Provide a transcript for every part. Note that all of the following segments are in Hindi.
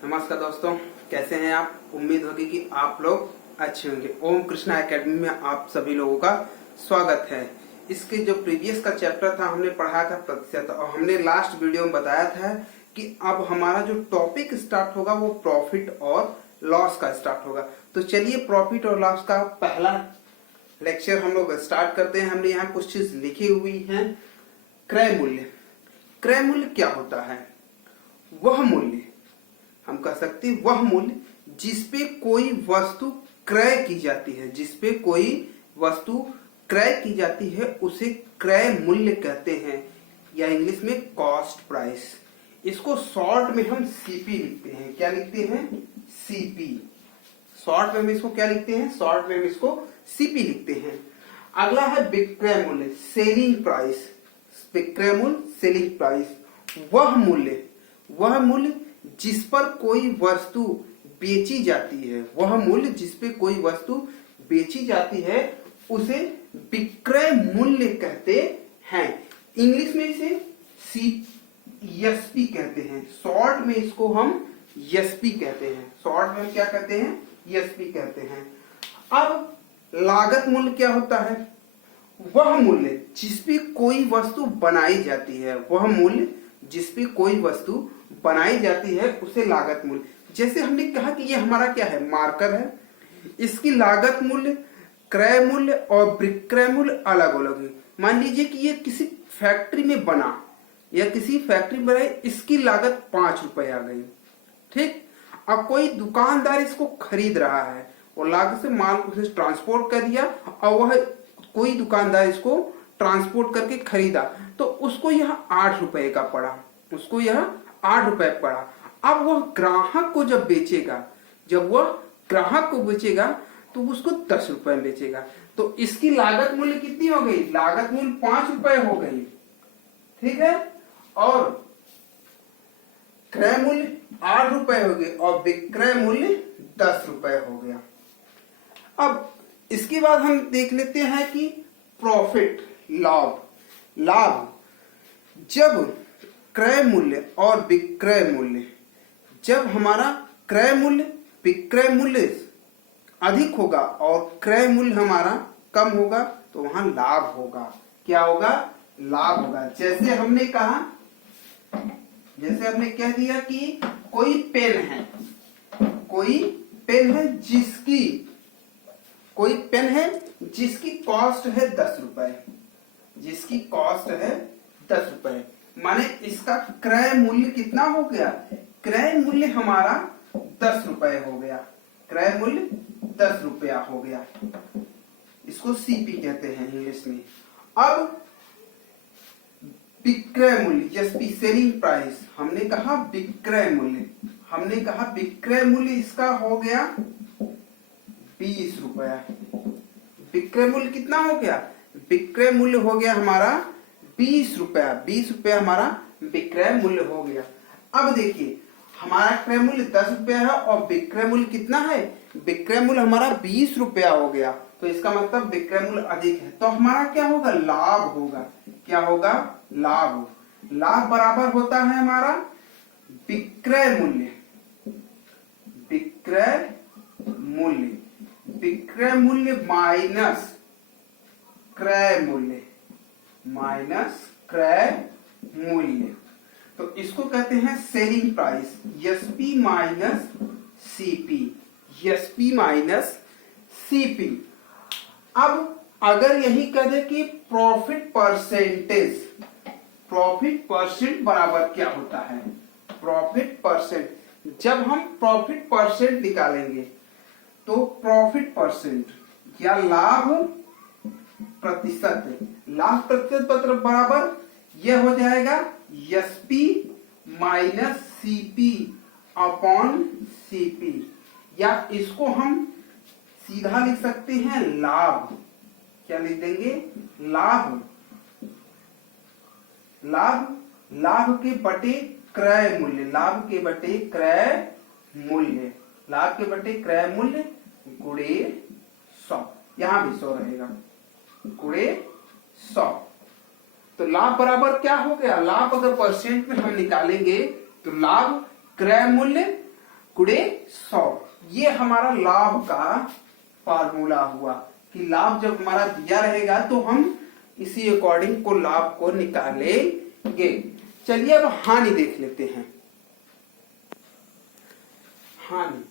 नमस्कार दोस्तों, कैसे हैं आप। उम्मीद होगी कि आप लोग अच्छे होंगे। ओम कृष्णा एकेडमी में आप सभी लोगों का स्वागत है। इसके जो प्रीवियस का चैप्टर था हमने पढ़ाया था प्रतिशत, और हमने लास्ट वीडियो में बताया था कि अब हमारा जो टॉपिक स्टार्ट होगा वो प्रॉफिट और लॉस का स्टार्ट होगा। तो चलिए प्रॉफिट और लॉस का पहला लेक्चर हम लोग स्टार्ट करते हैं। हमने यहाँ कुछ चीज लिखी हुई है। क्रय मूल्य, क्रय मूल्य क्या होता है? वह मूल्य, हम कह सकते हैं वह मूल्य जिसपे कोई वस्तु क्रय की जाती है, जिसपे कोई वस्तु क्रय की जाती है उसे क्रय मूल्य कहते हैं, या इंग्लिश में कॉस्ट प्राइस। इसको शॉर्ट में हम सीपी लिखते हैं। क्या लिखते हैं? सीपी। शॉर्ट में हम इसको क्या लिखते हैं? शॉर्ट में हम इसको सीपी लिखते हैं। अगला है विक्रय मूल्य, सेलिंग प्राइस। विक्रय मूल्य, सेलिंग प्राइस, वह मूल्य जिस पर कोई वस्तु बेची जाती है, वह मूल्य जिस पे कोई वस्तु बेची जाती है उसे विक्रय मूल्य कहते हैं। इंग्लिश में इसे एसपी कहते हैं। शॉर्ट में इसको हम एसपी कहते हैं। शॉर्ट में हम क्या कहते हैं? एसपी कहते हैं। अब लागत मूल्य क्या होता है? वह मूल्य जिस पे कोई वस्तु बनाई जाती है, वह मूल्य जिस पे कोई वस्तु बनाई जाती है उसे लागत मूल्य। जैसे हमने कहा कि ये हमारा क्या है? मार्कर है। इसकी लागत मूल्य, क्रय मूल्य और विक्रय मूल्य अलग अलग है। मान लीजिए कि ये किसी फैक्ट्री में बना, या किसी फैक्ट्री में बनाई, इसकी लागत 5 रुपए आ गई। ठीक। अब कोई दुकानदार इसको खरीद रहा है और लागत से माल को ट्रांसपोर्ट कर दिया, और वह कोई दुकानदार इसको ट्रांसपोर्ट करके खरीदा, तो उसको यह 8 रुपए का पड़ा। उसको यह 8 रुपए पड़ा। अब वह ग्राहक को जब बेचेगा, तो उसको 10 रुपए में बेचेगा। तो इसकी लागत मूल्य कितनी हो गई? लागत मूल्य 5 रुपए हो गई। ठीक है। और क्रय मूल्य 8 रुपए हो गए और विक्रय मूल्य 10 रुपए हो गया। अब इसके बाद हम देख लेते हैं कि प्रॉफिट, लाभ। जब क्रय मूल्य और विक्रय मूल्य, जब हमारा क्रय मूल्य विक्रय मूल्य अधिक होगा और क्रय मूल्य हमारा कम होगा तो वहां लाभ होगा। क्या होगा? लाभ होगा। जैसे हमने कह दिया कि कोई पेन जिसकी कॉस्ट है 10 रुपए, माने इसका क्रय मूल्य कितना हो गया? क्रय मूल्य हमारा 10 रुपए हो गया। क्रय मूल्य 10 रुपया हो गया। इसको सीपी कहते हैं इंग्लिश में। अब विक्रय मूल्य, एसपी, सेलिंग प्राइस, हमने कहा विक्रय मूल्य इसका हो गया 20 रुपया। विक्रय मूल्य कितना हो गया? विक्रय मूल्य हो गया हमारा 20 रुपया। 20 रुपया हमारा विक्रय मूल्य हो गया। अब देखिए, हमारा क्रय मूल्य 10 रुपया है और विक्रय मूल्य कितना है? विक्रय मूल्य हमारा 20 रुपया हो गया। तो इसका मतलब विक्रय मूल्य अधिक है, तो हमारा क्या होगा? लाभ होगा। क्या होगा? लाभ बराबर होता है हमारा विक्रय मूल्य माइनस क्रय मूल्य। तो इसको कहते हैं selling price, SP minus CP. अब अगर यही कह दे कि प्रॉफिट परसेंट बराबर क्या होता है? प्रॉफिट परसेंट, जब हम प्रॉफिट परसेंट निकालेंगे तो प्रॉफिट परसेंट या लाभ प्रतिशत बराबर यह हो जाएगा SP minus CP upon CP, या इसको हम सीधा लिख सकते हैं लाभ। क्या लिख देंगे? लाभ के बटे क्रय मूल्य, गुणे 100। यहां भी 100 रहेगा, गुणे 100। तो लाभ बराबर क्या हो गया? लाभ अगर परसेंट में हम निकालेंगे तो लाभ क्रय मूल्य गुणे 100। ये हमारा लाभ का फार्मूला हुआ कि लाभ जब हमारा दिया रहेगा तो हम इसी अकॉर्डिंग को लाभ को निकालेंगे। चलिए अब हानि देख लेते हैं। हानि,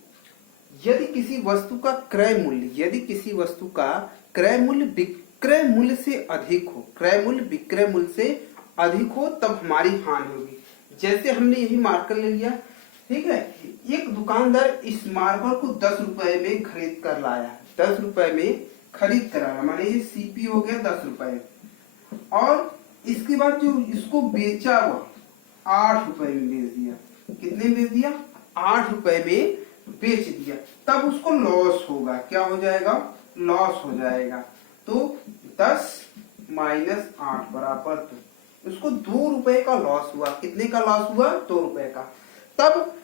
यदि किसी वस्तु का क्रय मूल्य, यदि किसी वस्तु का क्रय मूल्य विक्रय मूल्य से अधिक हो, क्रय मूल्य विक्रय मूल्य से अधिक हो, तब हमारी हानि होगी। जैसे हमने यही मार्कर ले लिया, ठीक है। एक दुकानदार इस मार्कर को 10 रुपए में खरीद कर लाया, 10 रुपए में खरीद कर आया, माने ये सीपी हो गया 10 रुपए। और इसके बाद जो इसको बेचा वो 8 रुपए में बेच दिया। कितने में बेच दिया? 8 रुपए में बेच दिया। तब उसको लॉस होगा। क्या हो जाएगा? लॉस हो जाएगा। तो 10 माइनस 8 बराबर 2। उसको 2 रुपए का लॉस हुआ। कितने का लॉस हुआ? 2 रुपए का। तब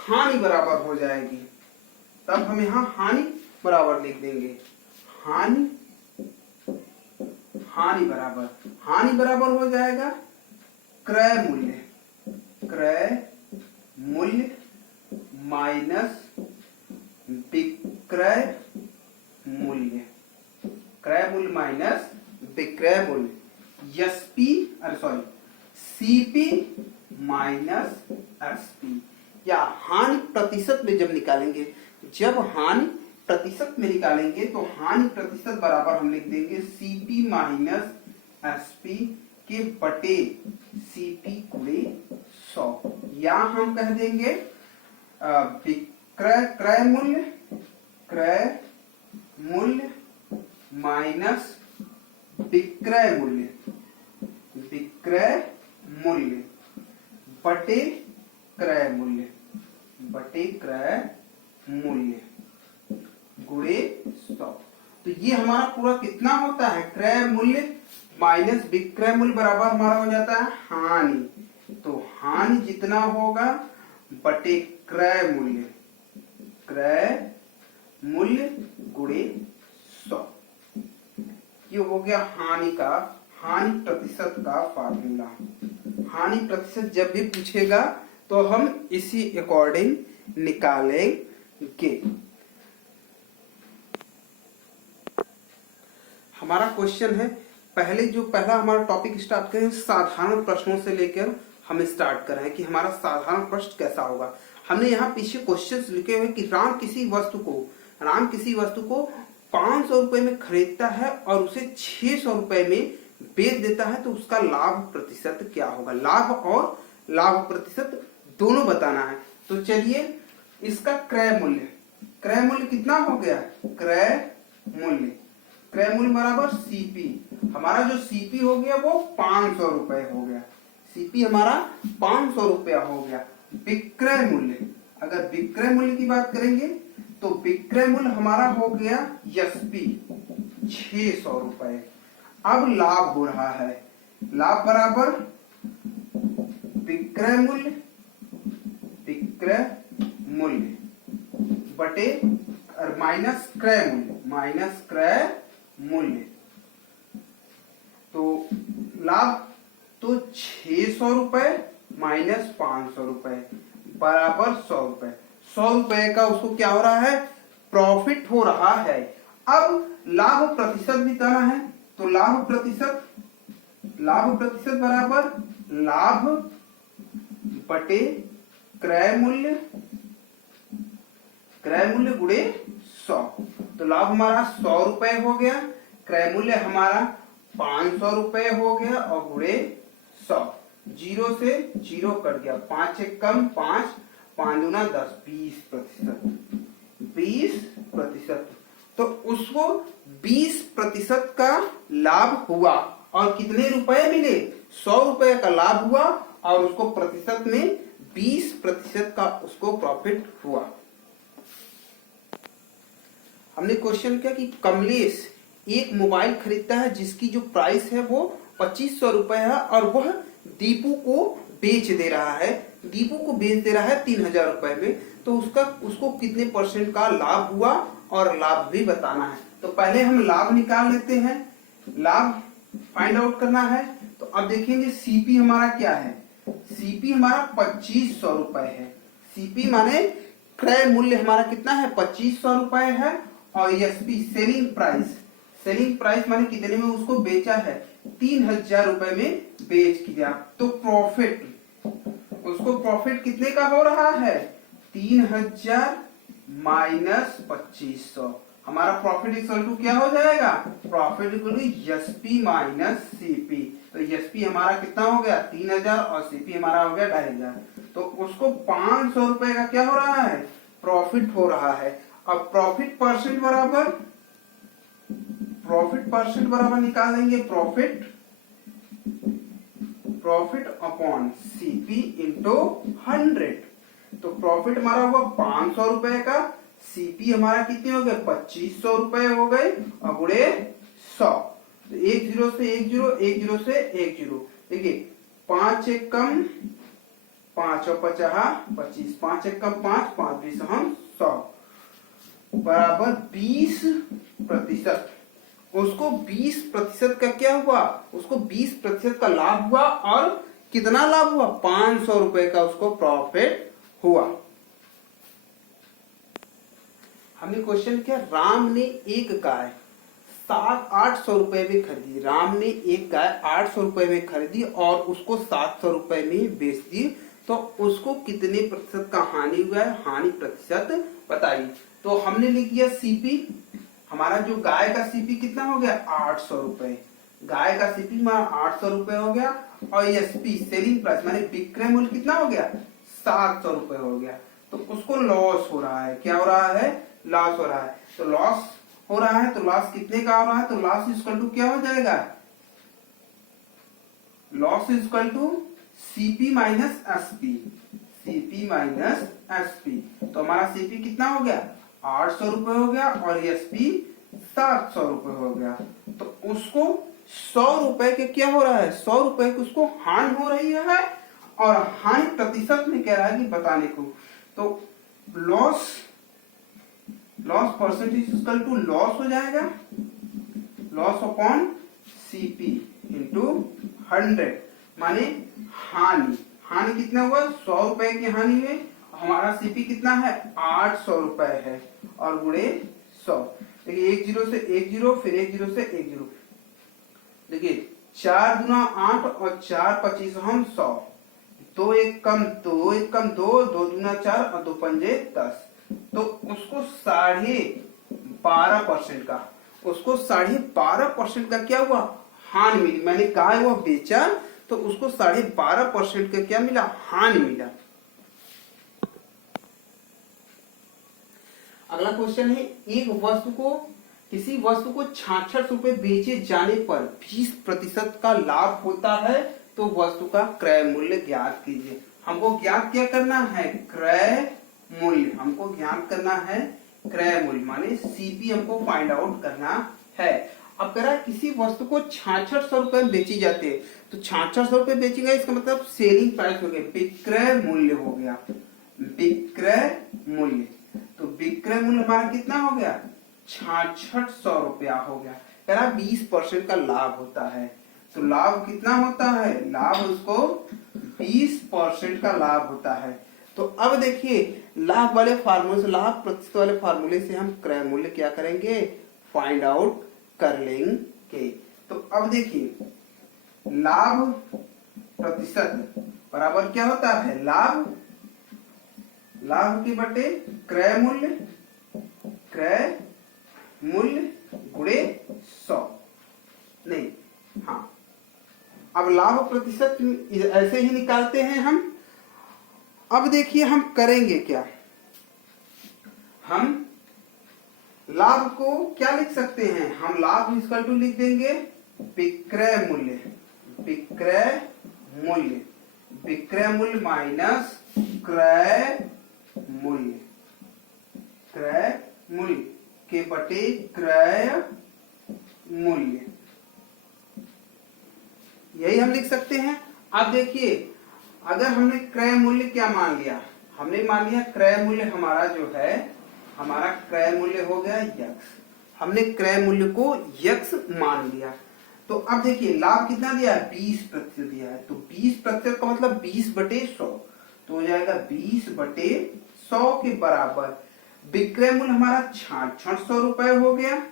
हानि बराबर हो जाएगी। तब हम यहाँ हानि बराबर लिख देंगे। हानि बराबर हो जाएगा क्रय मूल्य, क्रय मूल्य माइनस विक्रय मूल्य, क्रय मूल्य माइनस विक्रय मूल्य, सीपी माइनस एसपी। या हानि प्रतिशत में जब निकालेंगे, जब हानि प्रतिशत में निकालेंगे तो हानि प्रतिशत बराबर हम लिख देंगे सीपी माइनस एसपी के बटे सीपी गुणे 100। या हम कह देंगे क्रय मूल्य माइनस विक्रय मूल्य बटे क्रय मूल्य गुणे 100। तो ये हमारा पूरा कितना होता है? क्रय मूल्य माइनस विक्रय मूल्य बराबर हमारा हो जाता है हानि। तो हानि जितना होगा बटे क्रय मूल्य गुणे 100। ये हो गया हानि प्रतिशत का फार्मूला। हानि प्रतिशत जब भी पूछेगा तो हम इसी अकॉर्डिंग निकालेंगे। हमारा क्वेश्चन है, पहला हमारा टॉपिक स्टार्ट करें साधारण प्रश्नों से लेकर हम स्टार्ट कर रहे हैं कि हमारा साधारण प्रश्न कैसा होगा। हमने यहाँ पीछे क्वेश्चंस लिखे हुए कि राम किसी वस्तु को 500 रुपए में खरीदता है और उसे 600 रुपए में बेच देता है, तो उसका लाभ प्रतिशत क्या होगा? लाभ और लाभ प्रतिशत दोनों बताना है। तो चलिए इसका क्रय मूल्य कितना हो गया? क्रय मूल्य बराबर सीपी। हमारा जो सीपी हो गया वो 500 रुपए हो गया। सीपी हमारा 500 रुपया हो गया। विक्रय मूल्य, अगर विक्रय मूल्य की बात करेंगे तो विक्रय मूल्य हमारा हो गया एसपी 600 रुपए। अब लाभ हो रहा है, लाभ बराबर विक्रय मूल्य बटे माइनस क्रय मूल्य। तो लाभ तो 600 रुपए माइनस 500 रुपए बराबर 100 रुपए। 100 रुपए का उसको क्या हो रहा है? प्रॉफिट हो रहा है। अब लाभ प्रतिशत भी देना है, तो लाभ प्रतिशत बराबर लाभ बटे क्रय मूल्य गुणे 100। तो लाभ हमारा 100 रुपए हो गया, क्रय मूल्य हमारा 500 रुपए हो गया और गुणे 100। 0 से 0 कट गया, 5 एक कम 5, 5 दूना 10, 20%। तो उसको 20% का लाभ हुआ और कितने रुपए मिले? 100 रुपए का लाभ हुआ और उसको प्रतिशत में 20% का उसको प्रॉफिट हुआ। हमने क्वेश्चन किया कि कमलेश एक मोबाइल खरीदता है जिसकी जो प्राइस है वो 2500 रुपए है और वह दीपू को बेच दे रहा है 3000 रुपए में। तो उसको कितने % का लाभ हुआ और लाभ भी बताना है। तो पहले हम लाभ निकाल लेते हैं, लाभ फाइंड आउट करना है। तो अब देखेंगे सीपी हमारा क्या है? सीपी हमारा 2500 रुपए है। सीपी माने क्रय मूल्य हमारा कितना है 2500 रुपए है। और एसपी सेलिंग प्राइस माने कितने में उसको बेचा है 3000 रुपए में बेच दिया। तो प्रॉफिट कितने का हो रहा है 3000 माइनस 2500। हमारा प्रॉफिट इक्वल टू क्या हो जाएगा, profit equal to SP minus CP. तो एसपी हमारा कितना हो गया 3000 और सीपी हमारा हो गया 2500। तो उसको 500 रुपए का क्या हो रहा है प्रॉफिट हो रहा है। अब प्रॉफिट परसेंट बराबर निकालेंगे प्रॉफिट अपॉन सीपी इंटू 100। तो प्रॉफिट हमारा हुआ 500 रुपए का, सीपी हमारा कितने हो गए 2500 रुपए हो गए और गुणे 100। तो 1 0 से 1 0, 1 0 से 1 0। देखिए 5 एक कम 5 और 50 25, 5 एक कम 5, 5 20 हम 100 बराबर 20%। उसको 20% का क्या हुआ, उसको 20% का लाभ हुआ। और कितना लाभ हुआ 500 रुपए का उसको प्रॉफिट हुआ। हमने क्वेश्चन किया राम ने एक गाय 800 रुपए में खरीदी। राम ने एक गाय 800 रुपए में खरीदी और उसको 700 रुपए में बेच दी। तो उसको कितने प्रतिशत का हानि हुआ है, हानि प्रतिशत बताइए। तो हमने लिख दिया सीपी, हमारा जो गाय का सीपी कितना हो गया 800 रुपए, गाय का सीपी हमारा 800 रुपए हो गया। और एसपी सेलिंग प्राइस माने विक्रय मूल्य कितना हो गया 700 रुपए हो गया। तो उसको लॉस हो रहा है, क्या हो रहा है लॉस हो रहा है। तो लॉस हो रहा है, तो लॉस कितने का हो रहा है, तो लॉस इक्वल टू क्या हो जाएगा, loss equal to CP minus SP, CP minus SP. तो हमारा सीपी कितना हो गया 800 रुपए हो गया और एसपी 700 रुपए हो गया। तो उसको 100 रुपए के क्या हो रहा है 100 रुपए की उसको हानि हो रही है। और हानि प्रतिशत में कह रहा है कि बताने को। तो loss percentage equal to loss हो जाएगा, लॉस अपॉन सीपी इंटू 100 माने हानि कितना हुआ 100 रुपए की हानि हुई। हमारा सीपी कितना है 800 रुपए है और गुणे 100। देखिए 1 0 से 1 0, फिर 1 0 से 1 0। देखिए 4 गुना 8 और 4 25 हम 100। 2 1 कम 2, 2 दूना 4 और 2 पंजे 10। तो उसको 12.5% का, उसको 12.5% का क्या हुआ हानि मिली। मैंने गाय वो बेचा तो उसको 12.5% का क्या मिला हानि मिला। अगला क्वेश्चन है किसी वस्तु को 66 रुपए बेचे जाने पर 20% का लाभ होता है तो वस्तु का क्रय मूल्य ज्ञात कीजिए। हमको ज्ञात क्या करना है क्रय मूल्य, हमको ज्ञात करना है क्रय मूल्य माने सीपी हमको फाइंड आउट करना है। अब कह रहा है किसी वस्तु को 6600 रुपए में बेची जाती है तो 6600 रुपए बेचेगा, इसका मतलब सेलिंग प्राइस हो गया, विक्रय मूल्य हो गया, विक्रय मूल्य। तो विक्रय मूल्य हमारा कितना हो गया 6600 रुपया हो गया। कह रहा 20% का लाभ होता है। तो लाभ कितना होता है, लाभ उसको 20% का लाभ होता है। तो अब देखिए लाभ वाले फार्मूले से, लाभ प्रतिशत वाले फार्मूले से हम क्रय मूल्य क्या करेंगे फाइंड आउट कर लेंगे। तो अब देखिए लाभ प्रतिशत बराबर क्या होता है लाभ के बटे क्रय मूल्य गुणे 100। नहीं, हाँ अब लाभ प्रतिशत ऐसे ही निकालते हैं हम। अब देखिए हम करेंगे क्या, हम लाभ को क्या लिख सकते हैं, हम लाभ इक्वल टू लिख देंगे विक्रय मूल्य माइनस क्रय मूल्य के बटे क्रय मूल्य, यही हम लिख सकते हैं। अब देखिए अगर हमने क्रय मूल्य क्या मान लिया, हमने मान लिया क्रय मूल्य हमारा जो है, हमारा क्रय मूल्य हो गया यक्स, हमने क्रय मूल्य को यक्स मान लिया। तो अब देखिए लाभ कितना दिया है 20% दिया है। तो 20% का मतलब 20/100 तो हो जाएगा 20/100 100 के बराबर विक्रय मूल्य हमारा 6600 रुपए हो गया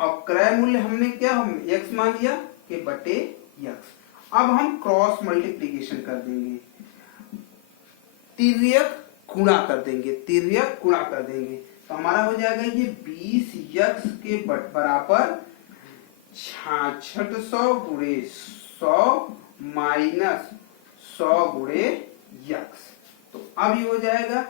और क्रय मूल्य हमने क्या हम x मान लिया के बटे x। अब हम क्रॉस मल्टीप्लीकेशन कर देंगे, तिर्यक गुणा कर देंगे, तिर्यक गुणा कर देंगे तो हमारा हो जाएगा ये 20x के बराबर 6600 गुणे 100 माइनस 100 गुणे x। तो अब ये हो जाएगा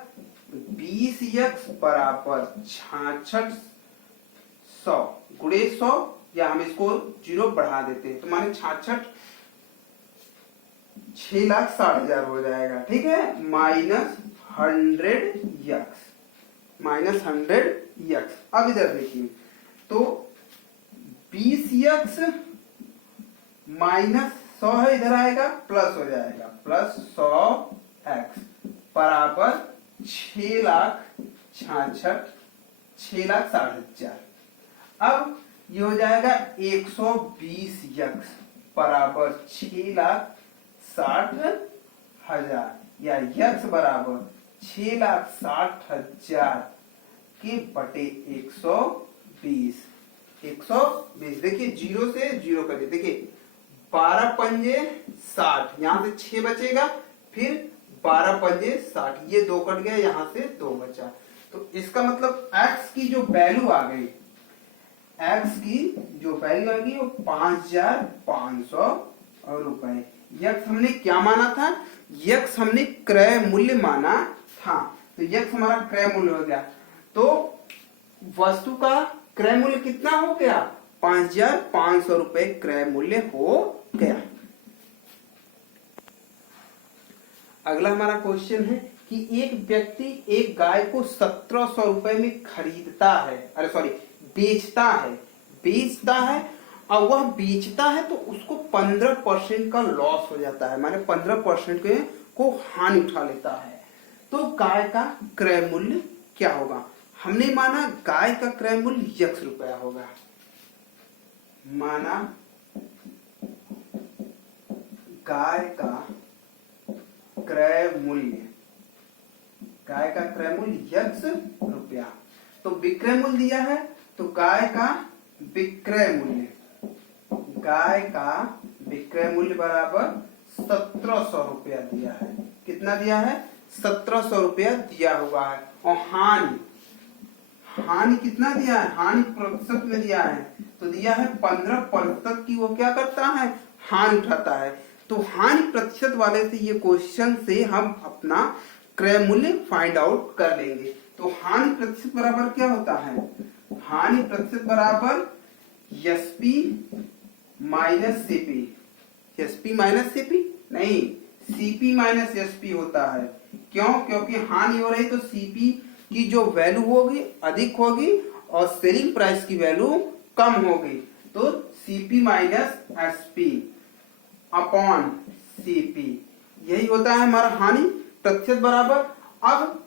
20x बराबर 6600 गुणे 100 या हम इसको 0 बढ़ा देते हैं तो माने 6,60,000 हो जाएगा, ठीक है, माइनस 100x, माइनस 100x। अब इधर देखिए तो 20x माइनस 100 है, इधर आएगा प्लस हो जाएगा, प्लस 100x बराबर 6,60,000। अब ये हो जाएगा 120x बराबर 6,60,000 या x बराबर 6,60,000 के बटे 120। 120 देखिए 0 से 0 करिए, देखिए 12 पंजे 60, यहां से 6 बचेगा, फिर 12 पंजे 60, ये 2 कट गया, यहां से 2 बचा। तो इसका मतलब x की जो वैल्यू आ गई, x की जो वैल्यू आ गई वो 5,500 रुपए। x हमने क्या माना था, x हमने क्रय मूल्य माना था, तो x हमारा क्रय मूल्य हो गया। तो वस्तु का क्रय मूल्य कितना हो गया, 5,500 रुपए क्रय मूल्य हो गया। अगला हमारा क्वेश्चन है कि एक व्यक्ति एक गाय को 1,700 रुपए में खरीदता है, अरे सॉरी बेचता है और वह बेचता है तो उसको 15% का लॉस हो जाता है, माने 15% को हानि उठा लेता है। तो गाय का क्रय मूल्य क्या होगा। हमने माना गाय का क्रय मूल्य x रुपया होगा, माना गाय का क्रय मूल्य x रुपया। तो विक्रय मूल्य दिया है तो गाय का विक्रय मूल्य बराबर 1,700 रुपया दिया है। कितना दिया है, 1,700 रुपया दिया हुआ है। और हानि कितना दिया है, हानि प्रतिशत में दिया है तो दिया है 15% की वो क्या करता है, हानि उठाता है। तो हानि प्रतिशत वाले से ये क्वेश्चन से हम अपना क्रय मूल्य फाइंड आउट कर लेंगे। तो हानि प्रतिशत बराबर क्या होता है, हानि प्रतिशत बराबर SP minus CP, SP minus CP नहीं, सीपी माइनस एसपी होता है। क्यों, क्योंकि हानि हो रही तो सीपी की जो वैल्यू होगी अधिक होगी और सेलिंग प्राइस की वैल्यू कम होगी। तो CP minus SP upon CP, यही होता है हमारा हानि प्रतिशत बराबर। अब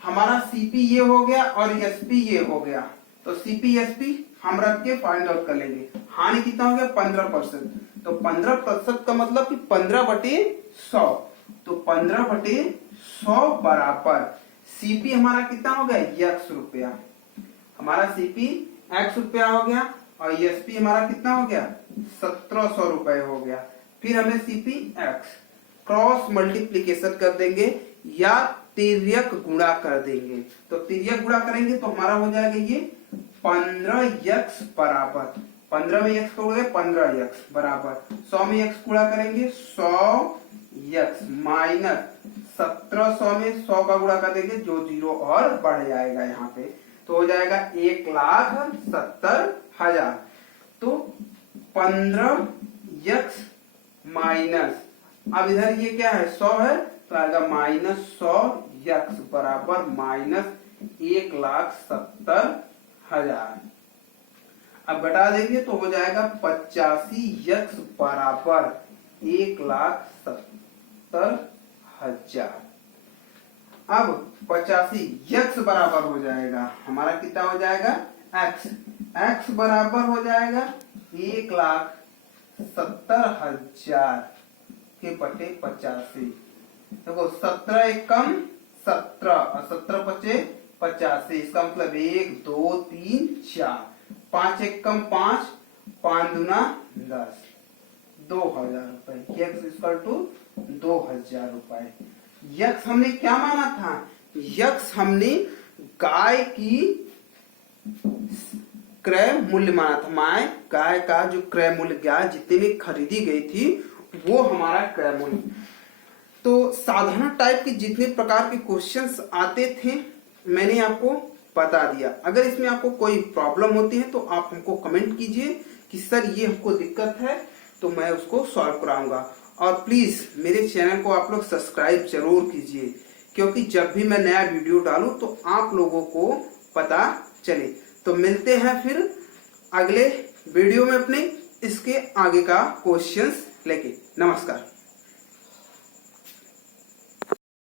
हमारा सीपी ये हो गया और एसपी ये हो गया, तो सीपी एसपी हम रख के फाइंड आउट कर लेंगे। हानि कितना हो गया, 15%, तो 15% का मतलब कि 15/100, तो 15/100 बराबर सीपी हमारा कितना हो गया, x रुपया। हमारा सीपी x रुपया हो गया और एसपी हमारा कितना हो गया, 1,700 रुपए हो गया। फिर हमें सीपी x क्रॉस मल्टीप्लीकेशन कर देंगे या तिर्यक गुणा कर देंगे। तो तिर्यक गुणा करेंगे तो हमारा हो जाएगा ये 15x बराबर, 15 में x को 15x बराबर 100 में x गुणा करेंगे 100x माइनस 1700 में 100 का गुणा कर देंगे जो 0 और बढ़ जाएगा यहाँ पे, तो हो जाएगा 1,70,000। तो 15x माइनस, अब इधर ये क्या है 100 है तो आएगा माइनस 100x बराबर माइनस 1,70,000। अब घटा देंगे तो हो जाएगा 85x बराबर 1,70,000। अब 85x बराबर हो जाएगा हमारा कितना हो जाएगा x बराबर हो जाएगा 1,70,000 के बटे 85। देखो 17 एक कम 17 और 17 पचे 85, इसका मतलब 1 2 3 4, 5 एक कम 5, 5 दूना 10, 2000 रुपए। यक्स इक्वल टू 2000 रुपए। यक्स हमने क्या माना था? यक्स हमने गाय की क्रय मूल्य माना था। माय गाय का जो क्रय मूल्य, गाय जितने में खरीदी गई थी वो हमारा क्रय मूल्य। तो साधारण टाइप के जितने प्रकार के क्वेश्चंस आते थे मैंने आपको बता दिया। अगर इसमें आपको कोई प्रॉब्लम होती है तो आप हमको कमेंट कीजिए कि सर ये हमको दिक्कत है, तो मैं उसको सॉल्व कराऊंगा। और प्लीज मेरे चैनल को आप लोग सब्सक्राइब जरूर कीजिए, क्योंकि जब भी मैं नया वीडियो डालूं तो आप लोगों को पता चले। तो मिलते हैं फिर अगले वीडियो में अपने इसके आगे का क्वेश्चंस लेके। नमस्कार।